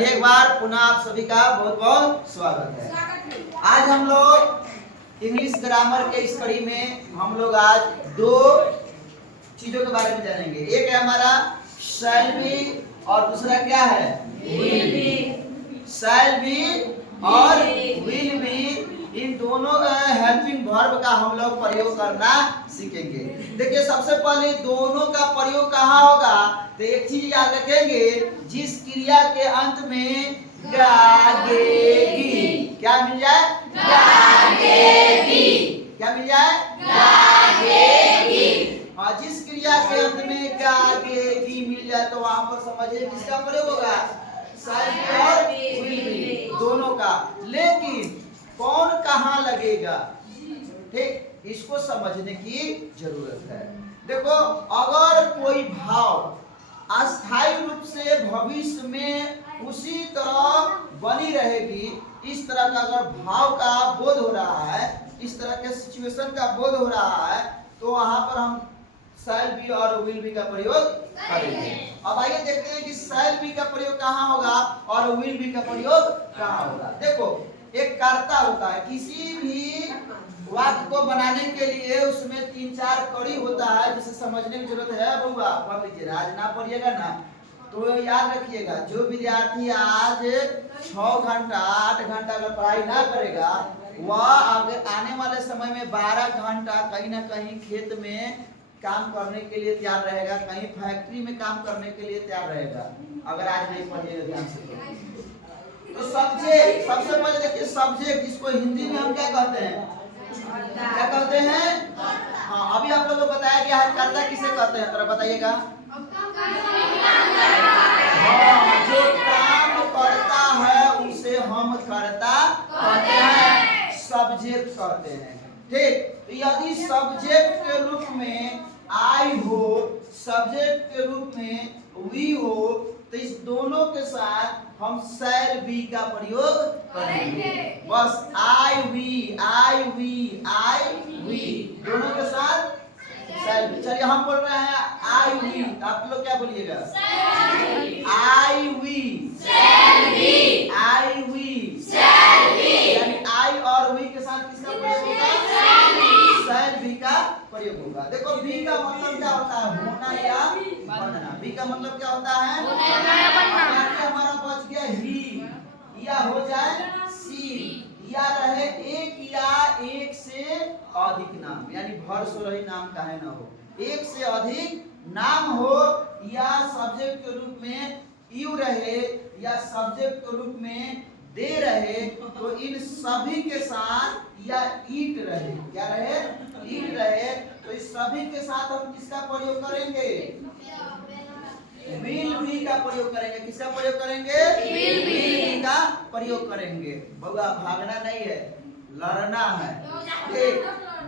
चलिए एक बार पुनः आप सभी का बहुत बहुत स्वागत है। आज हम लोग इंग्लिश ग्रामर के इस कड़ी में हम लोग आज दो चीजों के बारे में जानेंगे। एक है हमारा शैल बी और दूसरा क्या है विल बी। शैल बी और विल बी, इन दोनों हेल्पिंग वर्ब का हम लोग प्रयोग करना सीखेंगे। देखिए सबसे पहले दोनों का प्रयोग कहाँ होगा, तो एक चीज याद रखेंगे, जिस क्रिया के अंत में गागेगी क्या मिल जाए, गागेगी क्या मिल जाए, गागेगी। और जिस क्रिया के अंत में गागेगी मिल जाए तो वहां पर समझिए किसका प्रयोग होगा, शैल बी और विल बी दोनों का। लेकिन कौन कहाँ लगेगा, ठीक, इसको समझने की जरूरत है। देखो अगर कोई भाव अस्थायी रूप से भविष्य में उसी तरह बनी रहेगी, इस तरह का अगर भाव का बोध हो रहा है, इस तरह के सिचुएशन का बोध हो रहा है, तो वहां पर हम शैल बी और विल बी का प्रयोग करेंगे। अब आइए देखते हैं कि शैल बी का प्रयोग कहाँ होगा और विल बी का प्रयोग कहाँ होगा। देखो एक कर्ता होता है, किसी भी वाक्य को बनाने के लिए उसमें 3-4 कड़ी होता है, जिसे समझने की जरूरत है। बउआ पढ़ लीजिए, आज ना पढ़िएगा ना तो याद रखिएगा, जो विद्यार्थी आज 6 घंटा 8 घंटा अगर पढ़ाई ना करेगा, वह अगर आने वाले समय में 12 घंटा कहीं ना कहीं खेत में काम करने के लिए तैयार रहेगा, कहीं फैक्ट्री में काम करने के लिए तैयार रहेगा, अगर आज नहीं पढ़िएगा ध्यान से। तो सब्जेक्ट, सबसे पहले देखिए सब्जेक्ट, जिसको हिंदी में हम क्या कहते हैं, क्या कहते हैं, हाँ अभी आप लोगों को बताया गया है, कर्ता किसे कहते हैं, जरा बताइएगा। हाँ, जो काम करता है उसे हम कर्ता कहते हैं, सब्जेक्ट कहते हैं, ठीक। तो यदि सब्जेक्ट के रूप में आई हो, सब्जेक्ट के रूप में वी हो, तो इस दोनों के साथ हम शैल बी का प्रयोग करेंगे। बस आई वी दोनों के साथ शैल बी। चलिए हम बोल रहे हैं आई वी, आप लोग क्या बोलिएगा, आई वी, यानी आई और वी के साथ किसका प्रयोग होगा, शैल बी का प्रयोग होगा। देखो बी का मतलब क्या होता है, होना या बनना। बी का मतलब क्या होता है, होना या बनना। हमारा बच गया ही, या हो जाए सी, या रहे एक या एक से अधिक नाम, यानी भर सो रही नाम काहे ना हो, एक से अधिक नाम हो, या सब्जेक्ट के रूप में यू रहे, या सब्जेक्ट के रूप में दे रहे, तो इन सभी के साथ या ईट रहे, क्या रहे, ईट रहे, तो इस सभी के साथ हम किसका प्रयोग करेंगे, विल बी का प्रयोग करेंगे। किसका प्रयोग करेंगे, विल बी का प्रयोग करेंगे। बउआ भागना नहीं है, लड़ना है, ठीक।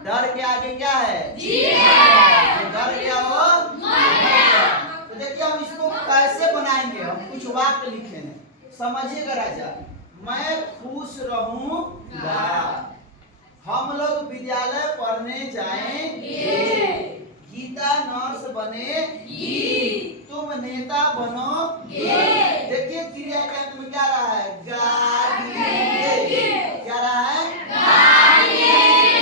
डर के आगे क्या है, जीत है। डर गया वो मर गया। तो देखिए हम इसको कैसे बनाएंगे, हम कुछ वाक्य लिखे हैं, समझिएगा राजा। मैं खुश रहूंगा, हम लोग विद्यालय पढ़ने जाएंगे, गीता नर्स बनेगी, तुम नेता बनोगे। देखिए क्रिया के अंत में क्या रहा है, गागेगे, क्या रहा है, गागेगे।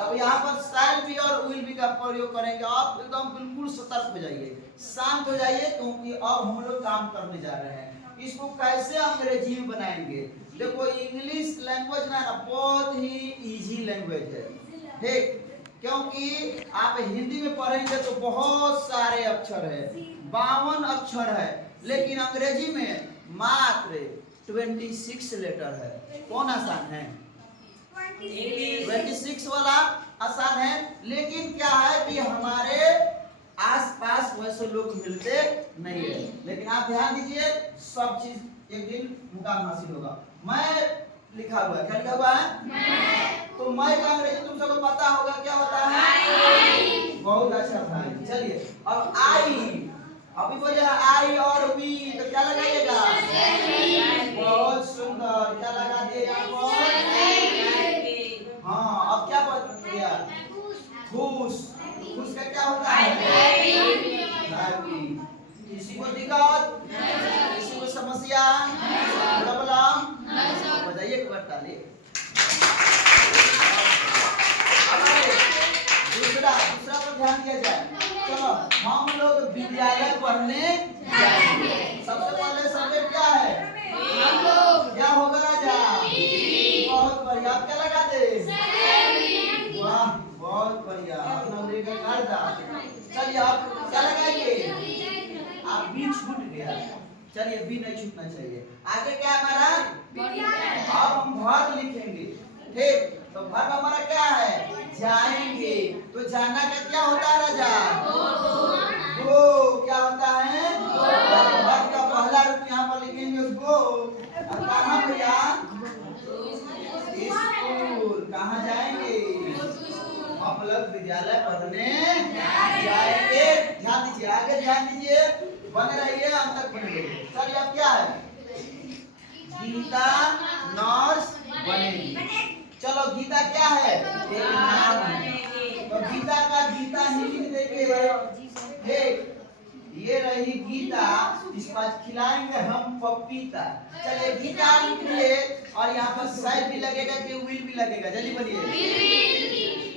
अब यहाँ पर शैल बी और विल बी का प्रयोग करेंगे। आप एकदम बिल्कुल सतर्क हो जाइए, शांत हो जाइए, क्योंकि अब हम लोग काम करने जा रहे हैं। इसको कैसे अंग्रेजी में बनाएंगे, देखो इंग्लिश लैंग्वेज ना बहुत ही इजी लैंग्वेज है, ठीक, क्योंकि आप हिंदी में पढ़ेंगे तो बहुत सारे अक्षर है, 52 अक्षर है, लेकिन अंग्रेजी में मात्र 26 लेटर है। कौन आसान है, 26 वाला आसान है, लेकिन क्या है कि हमारे आसपास वैसे लोग मिलते नहीं है। लेकिन आप ध्यान दीजिए, सब चीज एक दिन मुकाम हासिल होगा। मैं लिखा हुआ है, क्या लिखा हुआ है, मैं। तो मैं का अंग्रेजी तुम सबको पता होगा क्या होता है, आई। बहुत अच्छा भाई। चलिए अब आई, अभी बोलिए आई और वी, तो क्या लगाइएगा, बहुत सुंदर, क्या लगा दिए यहाँ पर, हाँ। अब क्या बच गया, खुश, खुश का क्या होता है, हैप्पी। किसी को दिक्कत, किसी को समस्या, समस्या प्रॉब्लम बजाइए एक बार ताली। दूसरा पर ध्यान दिया जाए। चलो हम लोग विद्यालय पढ़ने जाएंगे। सबसे पहले सब्जेक्ट क्या है? हम लोग। क्या होगा राजा? बहुत बढ़िया। आप क्या लगा दे? वाह बहुत बढ़िया। अपना लेकर कर दा। चलिए आप क्या लगाएंगे? आप बी छूट गया। चलिए बी नहीं छूटना चाहिए। आगे क्या हमारा? अब हम वर्ब लिखेंगे। ठीक, तो वर्ब हमारा क्या है? जाएंगे। तो जाना का क्या होता है राजा? गो। क्या होता है? वर्ब का पहला रूप यहाँ पर लिखेंगे गो। और कहाँ भैया? स्कूल। कहाँ जाएंगे? हम लोग विद्यालय पढ़ने जाएंगे। ध्यान दीजिए, आगे ध्यान दीजिए, बने रहिए, अंत तक बने रहिए। चलिए अब क्या है? गीता नर्स बनेगी। चलो गीता क्या है? एक नाम है। तो गीता का गीता ही लिख देंगे। ये रही गीता, इसको आज खिलाएंगे हम पपीता। चलिए गीता लिख लिए और यहाँ पर शायद भी लगेगा कि विल भी लगेगा। जल्दी बोलिए।